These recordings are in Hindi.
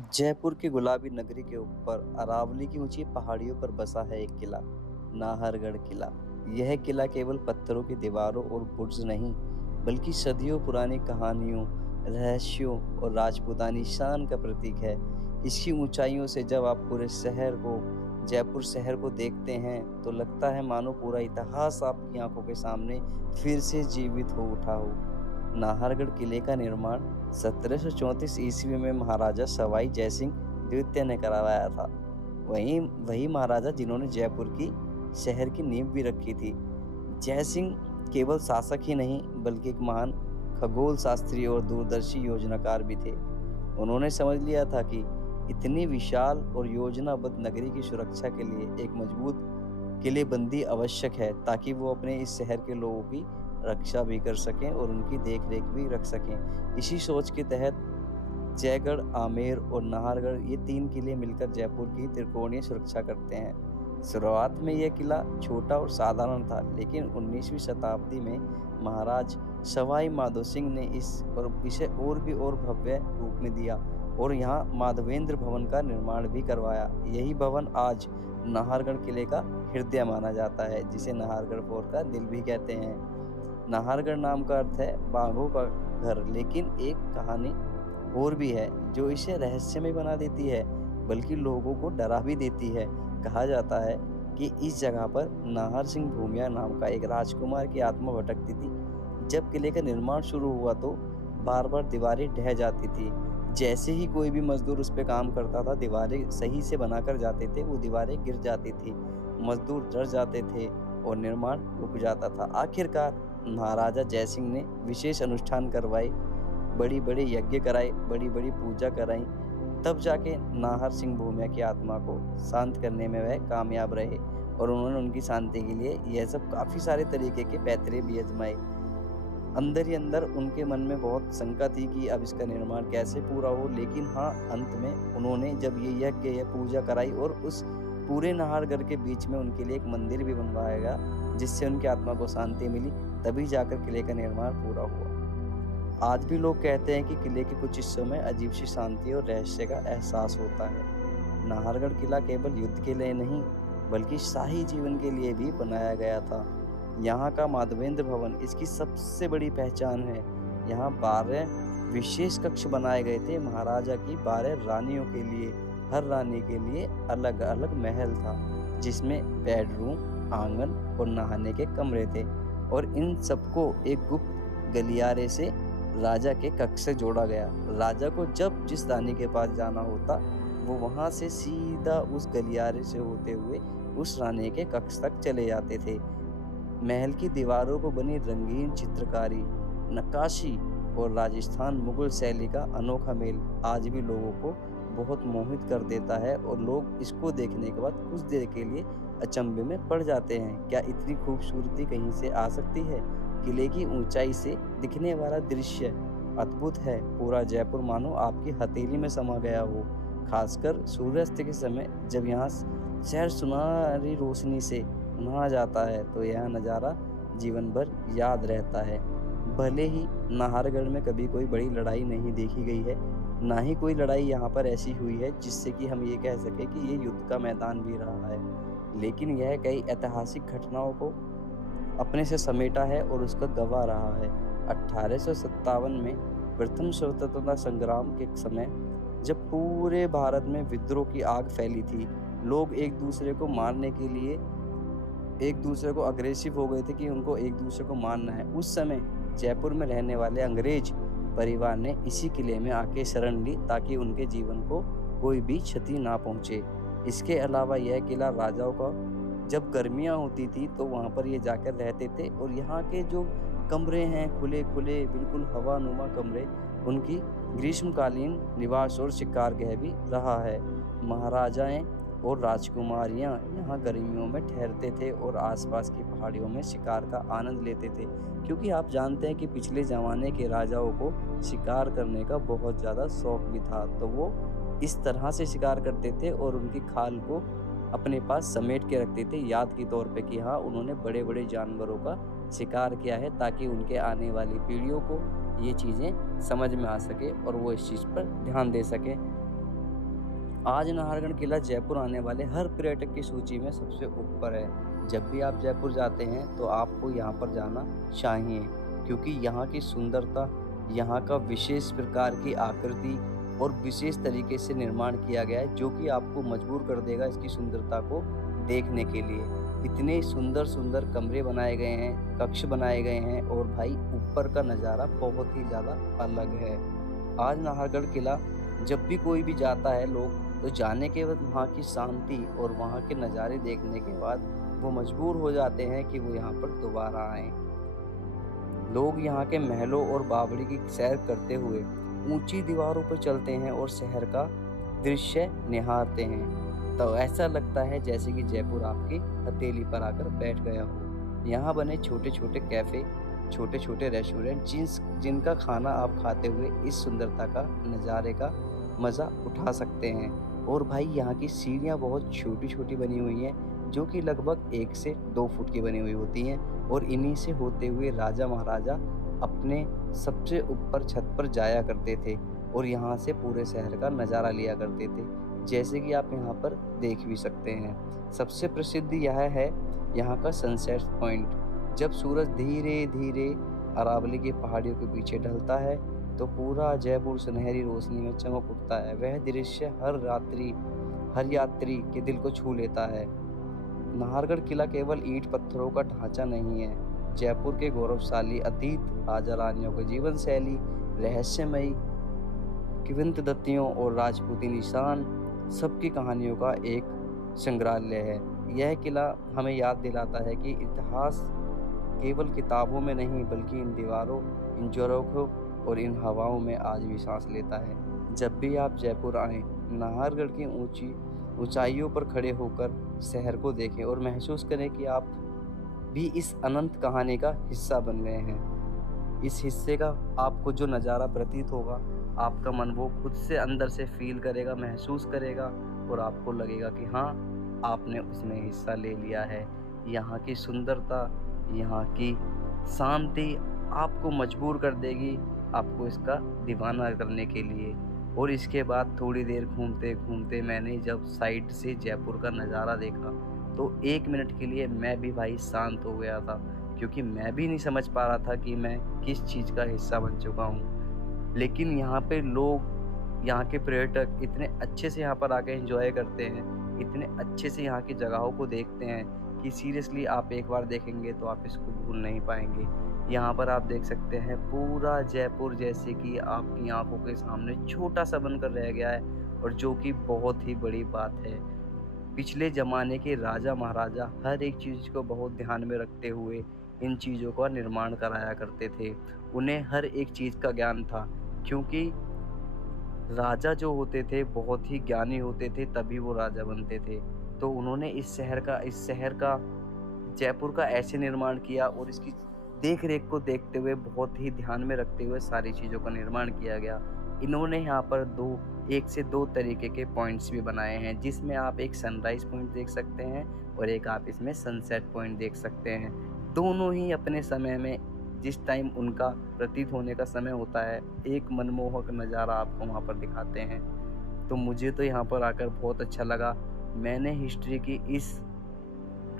जयपुर की गुलाबी नगरी के ऊपर अरावली की ऊंची पहाड़ियों पर बसा है एक किला, नाहरगढ़ किला। यह किला केवल पत्थरों की दीवारों और बुर्ज नहीं, बल्कि सदियों पुरानी कहानियों, रहस्यों और राजपूतानी शान का प्रतीक है। इसकी ऊंचाइयों से जब आप पूरे शहर को, जयपुर शहर को देखते हैं, तो लगता है मानो पूरा इतिहास आपकी आंखों के सामने फिर से जीवित हो उठा हो। नाहरगढ़ किले का निर्माण 1734 ईस्वी में महाराजा सवाई जयसिंह द्वितीय ने करवाया था। वहीं वही महाराजा जिन्होंने जयपुर की शहर की नींव भी रखी थी। जयसिंह केवल शासक ही नहीं, बल्कि एक महान खगोल शास्त्री और दूरदर्शी योजनाकार भी थे। उन्होंने समझ लिया था कि इतनी विशाल और योजनाबद्ध नगरी की सुरक्षा के लिए एक मजबूत किलेबंदी आवश्यक है, ताकि वो अपने इस शहर के लोगों की रक्षा भी कर सकें और उनकी देख-रेख भी रख सकें। इसी सोच के तहत जयगढ़, आमेर और नाहरगढ़, ये 3 किले मिलकर जयपुर की त्रिकोणीय सुरक्षा करते हैं। शुरुआत में यह किला छोटा और साधारण था, लेकिन 19वीं शताब्दी में महाराज सवाई माधो सिंह ने इसे और भव्य रूप में दिया और यहाँ माधवेंद्र भवन का निर्माण भी करवाया। यही भवन आज नाहरगढ़ किले का हृदय माना जाता है, जिसे नाहरगढ़ फोर्ट का दिल भी कहते हैं। नाहरगढ़ नाम का अर्थ है बाघों का घर, लेकिन एक कहानी और भी है जो इसे रहस्यमय बना देती है, बल्कि लोगों को डरा भी देती है। कहा जाता है कि इस जगह पर नाहर सिंह भूमिया नाम का एक राजकुमार की आत्मा भटकती थी। जब किले का निर्माण शुरू हुआ तो बार-बार दीवारें ढह जाती थी। जैसे ही कोई भी मजदूर उस पे काम करता था, दीवारें सही से बनाकर जाते थे, वो दीवारें गिर जाती थी। मजदूर डर जाते थे और निर्माण रुक जाता था। आखिरकार महाराजा जयसिंह ने विशेष अनुष्ठान करवाए, बड़ी-बड़ी यज्ञ कराए, बड़ी-बड़ी पूजा कराई, तब जाके नाहर सिंह भूमिया की आत्मा को शांत करने में वह कामयाब रहे और उन्होंने उनकी शांति के लिए यह सब काफ़ी सारे तरीके के पैतरे भी आज़माए। अंदर ही अंदर उनके मन में बहुत शंका थी कि अब इसका निर्माण कैसे पूरा हो, लेकिन हाँ, अंत में उन्होंने जब ये यज्ञ या पूजा कराई और उस पूरे नाहरगढ़ के बीच में उनके लिए एक मंदिर भी बनवाया गया, जिससे उनकी आत्मा को शांति मिली, तभी जाकर किले का निर्माण पूरा हुआ। आज भी लोग कहते हैं कि किले के कुछ हिस्सों में अजीब सी शांति और रहस्य का एहसास होता है। नाहरगढ़ किला केवल युद्ध के लिए नहीं, बल्कि शाही जीवन के लिए भी बनाया गया था। यहाँ का माधवेंद्र भवन इसकी सबसे बड़ी पहचान है। यहाँ 12 विशेष कक्ष बनाए गए थे महाराजा की 12 रानियों के लिए। हर रानी के लिए अलग-अलग महल था, जिसमें बेडरूम, आंगन और नहाने के कमरे थे, और इन सबको एक गुप्त गलियारे से राजा के कक्ष से जोड़ा गया। राजा को जब जिस रानी के पास जाना होता, वो वहाँ से सीधा उस गलियारे से होते हुए उस रानी के कक्ष तक चले जाते थे। महल की दीवारों को बनी रंगीन चित्रकारी, नक्काशी और राजस्थान मुगल शैली का अनोखा मेल आज भी लोगों को बहुत मोहित कर देता है, और लोग इसको देखने के बाद कुछ देर के लिए अचंभे में पड़ जाते हैं। क्या इतनी खूबसूरती कहीं से आ सकती है? किले की ऊंचाई से दिखने वाला दृश्य अद्भुत है। पूरा जयपुर मानो आपकी हथेली में समा गया हो। खासकर सूर्यास्त के समय जब यहाँ शहर सुनहरी रोशनी से नहा जाता है, तो यह नज़ारा जीवन भर याद रहता है। भले ही नाहरगढ़ में कभी कोई बड़ी लड़ाई नहीं देखी गई है, ना ही कोई लड़ाई यहाँ पर ऐसी हुई है जिससे कि हम ये कह सकें कि ये युद्ध का मैदान भी रहा है, लेकिन यह कई ऐतिहासिक घटनाओं को अपने से समेटा है और उसका गवाह रहा है। 1857 में प्रथम स्वतंत्रता संग्राम के समय जब पूरे भारत में विद्रोह की आग फैली थी, लोग एक दूसरे को मारने के लिए एक दूसरे को अग्रेसिव हो गए थे कि उनको एक दूसरे को मारना है। उस समय जयपुर में रहने वाले अंग्रेज परिवार ने इसी किले में आके शरण ली, ताकि उनके जीवन को कोई भी क्षति ना पहुंचे। इसके अलावा यह किला राजाओं का जब गर्मियाँ होती थी तो वहाँ पर ये जाकर रहते थे, और यहाँ के जो कमरे हैं खुले-खुले बिल्कुल हवानुमा कमरे, उनकी ग्रीष्मकालीन निवास और शिकारगृह भी रहा है। महाराजाएँ और राजकुमारियाँ यहाँ गर्मियों में ठहरते थे और आसपास की पहाड़ियों में शिकार का आनंद लेते थे, क्योंकि आप जानते हैं कि पिछले ज़माने के राजाओं को शिकार करने का बहुत ज़्यादा शौक भी था, तो वो इस तरह से शिकार करते थे और उनकी खाल को अपने पास समेट के रखते थे, याद के तौर पे कि हाँ, उन्होंने बड़े-बड़े जानवरों का शिकार किया है, ताकि उनके आने वाली पीढ़ियों को ये चीज़ें समझ में आ सके और वो इस चीज़ पर ध्यान दे सकें। आज नाहरगढ़ किला जयपुर आने वाले हर पर्यटक की सूची में सबसे ऊपर है। जब भी आप जयपुर जाते हैं तो आपको यहाँ पर जाना चाहिए, क्योंकि यहाँ की सुंदरता, यहाँ का विशेष प्रकार की आकृति और विशेष तरीके से निर्माण किया गया है, जो कि आपको मजबूर कर देगा इसकी सुंदरता को देखने के लिए। इतने सुंदर-सुंदर कमरे बनाए गए हैं, कक्ष बनाए गए हैं और भाई ऊपर का नज़ारा बहुत ही ज़्यादा अलग है। आज नाहरगढ़ किला जब भी कोई भी जाता है लोग, तो जाने के बाद वहाँ की शांति और वहाँ के नज़ारे देखने के बाद वो मजबूर हो जाते हैं कि वो यहाँ पर दोबारा आएँ। लोग यहाँ के महलों और बावड़ी की सैर करते हुए ऊंची दीवारों पर चलते हैं और शहर का दृश्य निहारते हैं। तो ऐसा लगता है जैसे कि जयपुर आपकी हथेली पर आकर बैठ गया हो। यहाँ बने छोटे-छोटे कैफ़े, छोटे-छोटे रेस्टोरेंट जिनका खाना आप खाते हुए इस सुंदरता का नज़ारे का मज़ा उठा सकते हैं। और भाई यहाँ की सीढ़ियाँ बहुत छोटी-छोटी बनी हुई हैं, जो कि लगभग 1 से 2 फुट की बनी हुई होती हैं और इन्हीं से होते हुए राजा महाराजा अपने सबसे ऊपर छत पर जाया करते थे और यहाँ से पूरे शहर का नज़ारा लिया करते थे, जैसे कि आप यहाँ पर देख भी सकते हैं। सबसे प्रसिद्ध यह है यहाँ का सनसेट पॉइंट। जब सूरज धीरे-धीरे अरावली की पहाड़ियों के पीछे ढलता है, तो पूरा जयपुर सुनहरी रोशनी में चमक उठता है। वह दृश्य हर यात्री के दिल को छू लेता है। नाहरगढ़ किला केवल ईंट पत्थरों का ढांचा नहीं है, जयपुर के गौरवशाली अतीत, राजा रानियों की जीवन शैली, रहस्यमयी किंवदंतियों और राजपूती निशान, सबकी कहानियों का एक संग्रहालय है। यह किला हमें याद दिलाता है कि इतिहास केवल किताबों में नहीं, बल्कि इन दीवारों, इन झरोखों और इन हवाओं में आज भी सांस लेता है। जब भी आप जयपुर आएं, नाहरगढ़ की ऊंचाइयों पर खड़े होकर शहर को देखें और महसूस करें कि आप भी इस अनंत कहानी का हिस्सा बन गए हैं। इस हिस्से का आपको जो नज़ारा प्रतीत होगा, आपका मन वो खुद से अंदर से फ़ील करेगा, महसूस करेगा और आपको लगेगा कि हाँ, आपने उसमें हिस्सा ले लिया है। यहाँ की सुंदरता, यहाँ की शांति आपको मजबूर कर देगी आपको इसका दीवाना करने के लिए। और इसके बाद थोड़ी देर घूमते-घूमते मैंने जब साइड से जयपुर का नज़ारा देखा, तो 1 मिनट के लिए मैं भी भाई शांत हो गया था, क्योंकि मैं भी नहीं समझ पा रहा था कि मैं किस चीज़ का हिस्सा बन चुका हूँ। लेकिन यहाँ पे लोग, यहाँ के पर्यटक इतने अच्छे से यहाँ पर आके एन्जॉय करते हैं, इतने अच्छे से यहाँ की जगहों को देखते हैं कि सीरियसली आप एक बार देखेंगे तो आप इसको भूल नहीं पाएँगे। यहाँ पर आप देख सकते हैं पूरा जयपुर जैसे कि आपकी आँखों के सामने छोटा-सा बनकर रह गया है, और जो कि बहुत ही बड़ी बात है। पिछले ज़माने के राजा महाराजा हर एक चीज़ को बहुत ध्यान में रखते हुए इन चीज़ों का निर्माण कराया करते थे। उन्हें हर एक चीज़ का ज्ञान था, क्योंकि राजा जो होते थे बहुत ही ज्ञानी होते थे, तभी वो राजा बनते थे। तो उन्होंने इस शहर का जयपुर का ऐसे निर्माण किया और इसकी देख-रेख को देखते हुए, बहुत ही ध्यान में रखते हुए सारी चीज़ों का निर्माण किया गया। इन्होंने यहाँ पर 1 से 2 तरीके के पॉइंट्स भी बनाए हैं, जिसमें आप एक सनराइज़ पॉइंट देख सकते हैं और एक आप इसमें सनसेट पॉइंट देख सकते हैं। दोनों ही अपने समय में, जिस टाइम उनका प्रतीत होने का समय होता है, एक मनमोहक नज़ारा आपको वहाँ पर दिखाते हैं। तो मुझे तो यहाँ पर आकर बहुत अच्छा लगा। मैंने हिस्ट्री की इस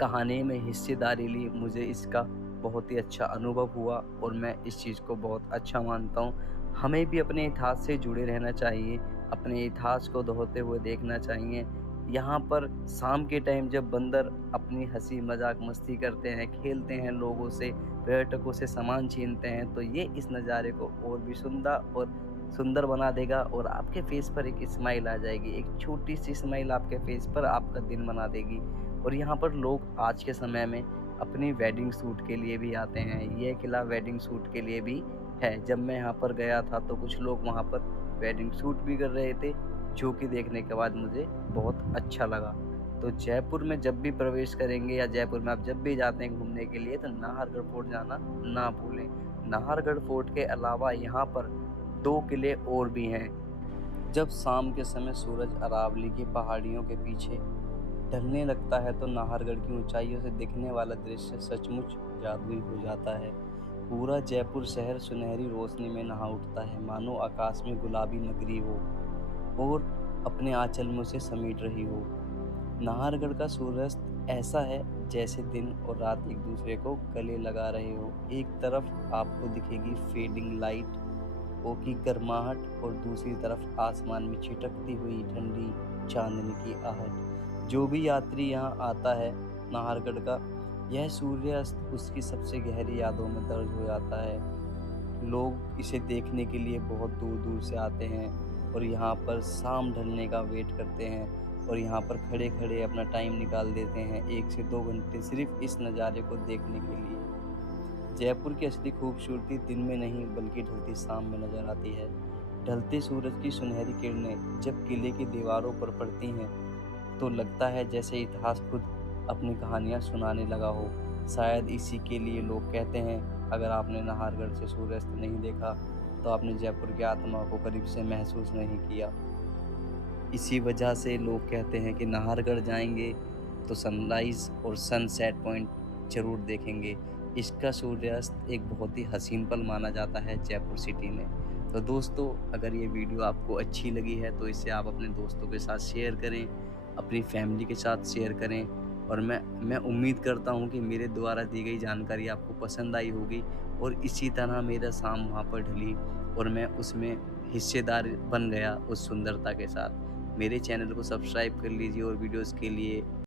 कहानी में हिस्सेदारी ली, मुझे इसका बहुत ही अच्छा अनुभव हुआ और मैं इस चीज़ को बहुत अच्छा मानता हूँ। हमें भी अपने इतिहास से जुड़े रहना चाहिए, अपने इतिहास को दोहराते हुए देखना चाहिए। यहाँ पर शाम के टाइम जब बंदर अपनी हँसी मज़ाक मस्ती करते हैं, खेलते हैं लोगों से, पर्यटकों से सामान छीनते हैं, तो ये इस नज़ारे को और भी सुंदर बना देगा और आपके फेस पर एक स्माइल आ जाएगी। एक छोटी-सी स्माइल आपके फेस पर आपका दिन बना देगी। और यहाँ पर लोग आज के समय में अपनी वेडिंग शूट के लिए भी आते हैं। ये किला वेडिंग शूट के लिए भी है। जब मैं यहाँ पर गया था तो कुछ लोग वहाँ पर वेडिंग शूट भी कर रहे थे, जो कि देखने के बाद मुझे बहुत अच्छा लगा। तो जयपुर में जब भी प्रवेश करेंगे या जयपुर में आप जब भी जाते हैं घूमने के लिए, तो नाहरगढ़ फोर्ट जाना ना भूलें। नाहरगढ़ फोर्ट के अलावा यहाँ पर 2 किले और भी हैं। जब शाम के समय सूरज अरावली की पहाड़ियों के पीछे ढलने लगता है, तो नाहरगढ़ की ऊंचाइयों से दिखने वाला दृश्य सचमुच जादुई हो जाता है। पूरा जयपुर शहर सुनहरी रोशनी में नहा उठता है, मानो आकाश में गुलाबी नगरी हो। और अपने आंचल में उसे समेट रही हो। नाहरगढ़ का सूर्यास्त ऐसा है जैसे दिन और रात एक दूसरे को गले लगा रहे हो। एक तरफ आपको दिखेगी फेडिंग लाइट की गर्माहट और दूसरी तरफ आसमान में छिटकती हुई ठंडी चांदनी की आहट। जो भी यात्री यहाँ आता है नाहरगढ़ का, यह सूर्यास्त उसकी सबसे गहरी यादों में दर्ज हो जाता है। लोग इसे देखने के लिए बहुत दूर दूर से आते हैं और यहाँ पर शाम ढलने का वेट करते हैं और यहाँ पर खड़े खड़े अपना टाइम निकाल देते हैं 1 से 2 घंटे सिर्फ इस नज़ारे को देखने के लिए। जयपुर की असली खूबसूरती दिन में नहीं बल्कि ढलती शाम में नजर आती है। ढलते सूरज की सुनहरी किरणें जब किले की दीवारों पर पड़ती हैं तो लगता है जैसे इतिहास खुद अपनी कहानियां सुनाने लगा हो। शायद इसी के लिए लोग कहते हैं, अगर आपने नाहरगढ़ से सूर्यास्त नहीं देखा तो आपने जयपुर की आत्मा को करीब से महसूस नहीं किया। इसी वजह से लोग कहते हैं कि नाहरगढ़ जाएंगे तो सनराइज़ और सनसेट पॉइंट ज़रूर देखेंगे। इसका सूर्यास्त एक बहुत ही हसीन पल माना जाता है जयपुर सिटी में। तो दोस्तों, अगर ये वीडियो आपको अच्छी लगी है तो इसे आप अपने दोस्तों के साथ शेयर करें, अपनी फैमिली के साथ शेयर करें और मैं उम्मीद करता हूँ कि मेरे द्वारा दी गई जानकारी आपको पसंद आई होगी और इसी तरह मेरा शाम वहाँ पर ढली और मैं उसमें हिस्सेदार बन गया उस सुंदरता के साथ। मेरे चैनल को सब्सक्राइब कर लीजिए और वीडियोज़ के लिए